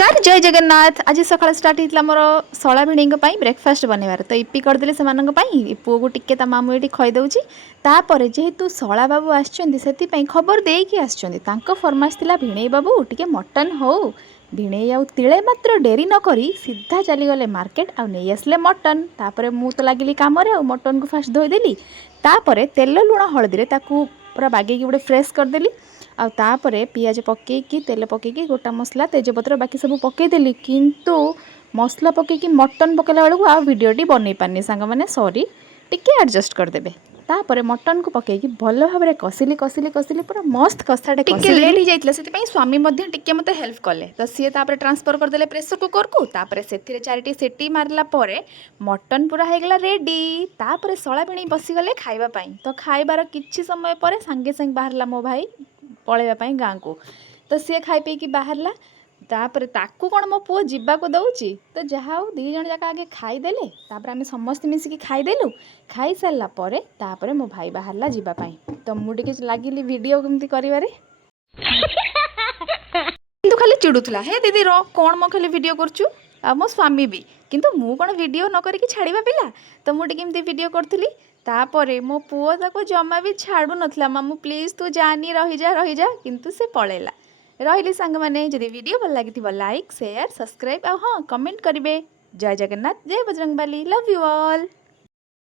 नमस्कार जय जगन्नाथ। आज सकाळ स्टार्ट होता मोर शला भिणी ब्रेकफास्ट बनवार तो इपी करदेली से पुओ को टिके ता मामू ये खईदे तापर जेहेतु शला बाबू आसपाई खबर देकी आसछन्ती फरमाइश थिला भिणे बाबू टिके मटन हो भिणे आउ तिले मात्र डेरी न करी सीधा चलीगले मार्केट आ नहीं आसले मटन तापर मु तो लगिली कम मटन को फास्ट धोईदेली तापर तेल लुण हलदी पूरा बागेकी गोटे फ्रेश करदेली आउे पियाज पकईकी तेल पकईकी गोटा मसला तेजपत्र बाकी सब पकईदेली किंतु मसला पकईकी मटन पकड़ा बेलू आ भिडटी बनई पारनी सांग मैंने सॉरी टिके एडजस्ट करदेबे तापर मटन को पकईकी भल भाव में कसिली कसिली कसिली पूरा मस्त कसाटे टिके लेट हो जाइतिला से स्वामी टिके मते हेल्प कले तो सी ट्रांसफर करदेले प्रेसर कुकर को तापर से चारिटी सीटी मारला परे मटन पूरा होगला रेडी तापर शला भिणी बसीगले खाइबा पाई तो खाइबार किछि समय पर सांगे सांगे बाहरला मो भाई पलैवाई गाँ को तो सी खाई पीकी बाहरला तापर ताकू कौन मो पुओ जीवाक दौची तो जहाँ हो दी जन जाक आगे खाईदेले तापर आम समस्त मिसिकी खाईदेलु खाई सारा पर तापर मो भाई बाहरला जीवापाई तो मुझे लगिली वीडियो केमती करिवारे किंतु खाली चिड़ुला हे दीदी रो कौन मो खाली वीडियो करचु आ मो स्वामी भी किंतु मु कौन वीडियो न करिकी छाड़िबा पिला तो मुझे केमती वीडियो करथली तापरे मो पुओ ताको जमा भी छाड़ू नथला मामू प्लीज तू जानी रही जा किंतु से पळेला रही सांग मैंने जदि वीडियो भल लगी लाइक शेयर सब्सक्राइब आ हाँ कमेंट करेंगे। जय जगन्नाथ जय बजरंगबली लव यू ऑल।